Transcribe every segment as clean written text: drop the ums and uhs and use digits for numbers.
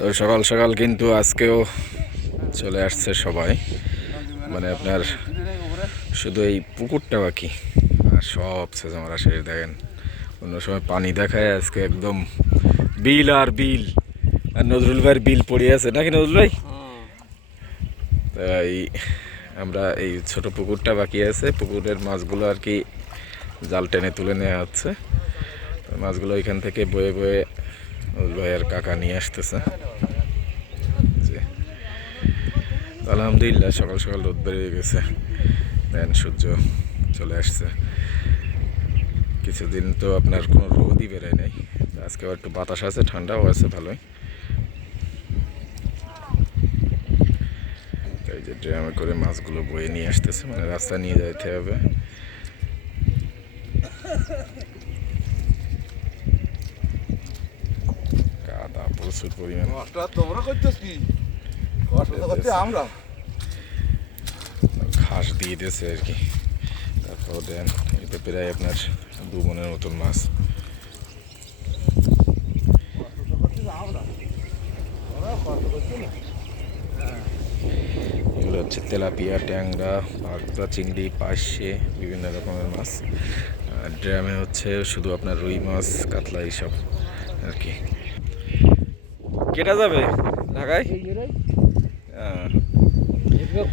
তো সকাল সকাল কিন্তু আজকেও চলে আসছে সবাই, মানে আপনার শুধু এই পুকুরটা বাকি, আর সব শেষ আমরা শেষ। দেখেন অন্য সময় পানি দেখায়, আজকে একদম বিল আর বিল। আর নজরুল ভাইয়ের বিল পড়ে আছে নাকি নজরুল ভাই? তাই আমরা এই ছোট পুকুরটা বাকি আছে, পুকুরের মাছগুলো আর কি জাল টেনে তুলে নেওয়া হচ্ছে। মাছগুলো এখান থেকে বয়ে বয়ে নজরুল ভাইয়ের কাকা নিয়ে আসতেছে। আলহামদুলিল্লাহ সকাল সকাল রোদ বেরিয়ে গেছে, দেন সূর্য চলে আসছে। কিছুদিন তো আপনার কোনো রোদই বেরোয় নাই, আজকে একটু বাতাস আছে, ঠান্ডাও আছে ভালোই। এই যে ড্রামে করে মাছগুলো বয়ে নিয়ে আসতেছে, মানে রাস্তা নিয়ে যাইতে হবে। কাদা প্রচুর পরিমাণ। ঘাস দিয়ে দিয়েছে আর কি। তারপর দেন এটা প্রায় আপনার 2 মনের মতন মাছ। এগুলো হচ্ছে তেলাপিয়া, ট্যাংরা, বাগদা, চিংড়ি, পার্শে, বিভিন্ন রকমের মাছ। আর ড্রামে হচ্ছে শুধু আপনার রুই মাছ, কাতলা এইসব আর কি। কেটা যাবে ঢাকায়?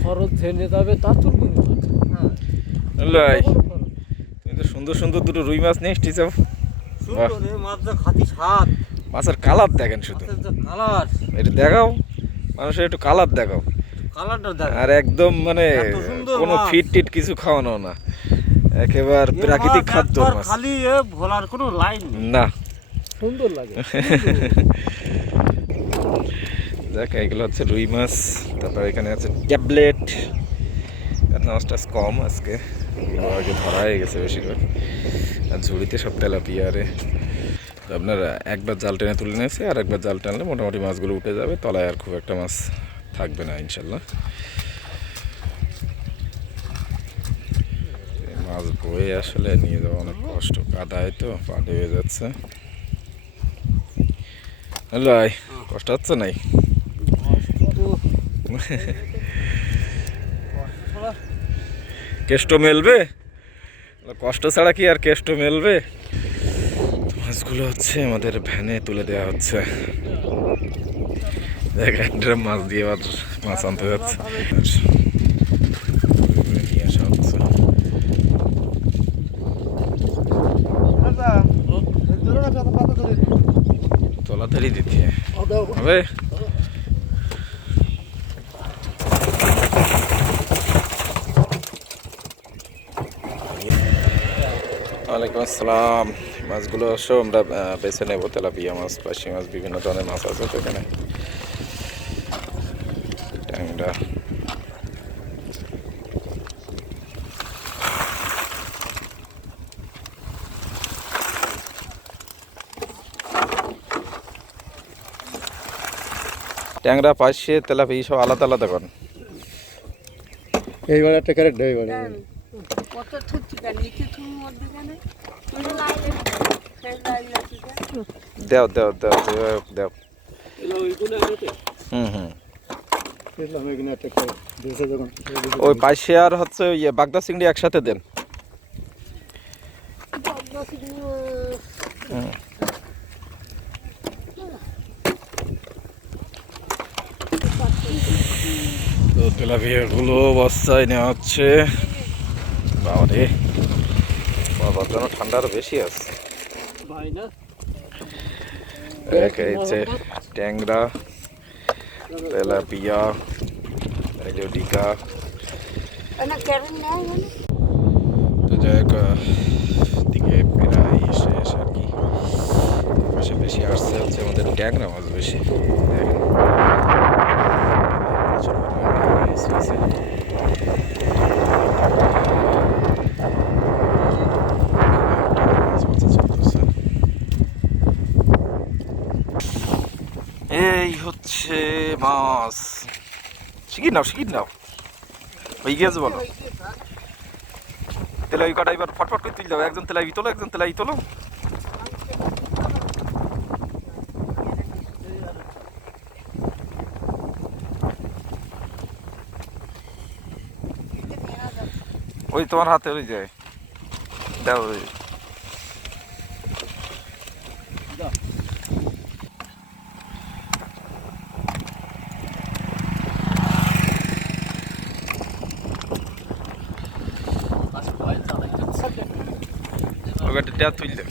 খরচ ছেড়ে যাবে তা তো তুমি তো সুন্দর সুন্দর দুটো রুই মাছ নিয়ে এসছি। মাছের কালার দেখেন, শুধু এটা দেখাও মানুষের, একটু কালার দেখাও। আর একদম মানে কোনো ফিট টিট কিছু খাওয়ানো না, একেবারে প্রাকৃতিক খাদ্য মাছ। খালি ভোলার কোনো লাইন না, সুন্দর লাগে। দেখ এগুলো হচ্ছে রুই মাছ। তারপর এখানে আছে ট্যাবলেট। মাছটা কম আজকে, এগুলো আগে ধরা হয়ে গেছে বেশিরভাগ। আর ঝুড়িতে সব তেলাপিয়ারে আপনার একবার জাল টেনে তুলে নিয়েছে, আর একবার জাল টানলে মোটামুটি মাছগুলো উঠে যাবে, তলায় আর খুব একটা মাছ থাকবে না ইনশাল্লাহ। মাছ বয়ে আসলে নিয়ে যাওয়া অনেক কষ্ট, কাদায় তো পা ডেবে যাচ্ছে। হ্যালো ভাই, কষ্ট হচ্ছে নাই? কেষ্ট মেলবে, কষ্ট ছাড়া কি আর কেষ্ট মেলবে? মাছগুলো হচ্ছে আমাদের ভ্যানে তুলে দেওয়া হচ্ছে। একটা মাছ দিয়ে আবার মাছ আনতে যাচ্ছে, নিয়ে আসা হচ্ছে। তলাধারি দিতে হবে। ওয়ালাইকুম আসসালাম। মাছগুলো অবশ্য আমরা বেছে নেব, তেলাপিয়া মাছ, পার্শে মাছ, বিভিন্ন ধরনের মাছ আছে সেখানে। ট্যাংরা, ট্যাংরা, পার্শে, তেলাপিয়া সব আলাদা আলাদা করেন। এইবার একটা ক্যারেট দেয় এইবার কত থুচ্ছি কেন নিচে তুমি মধ্যে কেন দেও দেও দেও দেও। হুম ওই পার্শে আর হচ্ছে ইয়ে বাগদা চিংড়ি একসাথে দেন। তো তেলাপিয়াগুলো বস্তায় নেওয়া হচ্ছে। বাবারে, বাবার জন্য ঠান্ডা আরো বেশি আছে। ট্যাংরা, তেলাপিয়া, ডিকা। তো যাই হোক, দিকে প্রায় শেষ আর কি। পাশে বেশি আসছে হচ্ছে আমাদের ট্যাংরা মাছ বেশি। এই হচ্ছে মাছ। শিখির নাও হয়ে গেছে বলো। তেলাই কাটা এবার ফটফট করে তুলে দাও। একজন তেলাই তোলো, একজন তেলাই তোলো। ওই তোমার হাতে ওই যায় দাও ওই। দাও। ওই গাড়িটা তুললে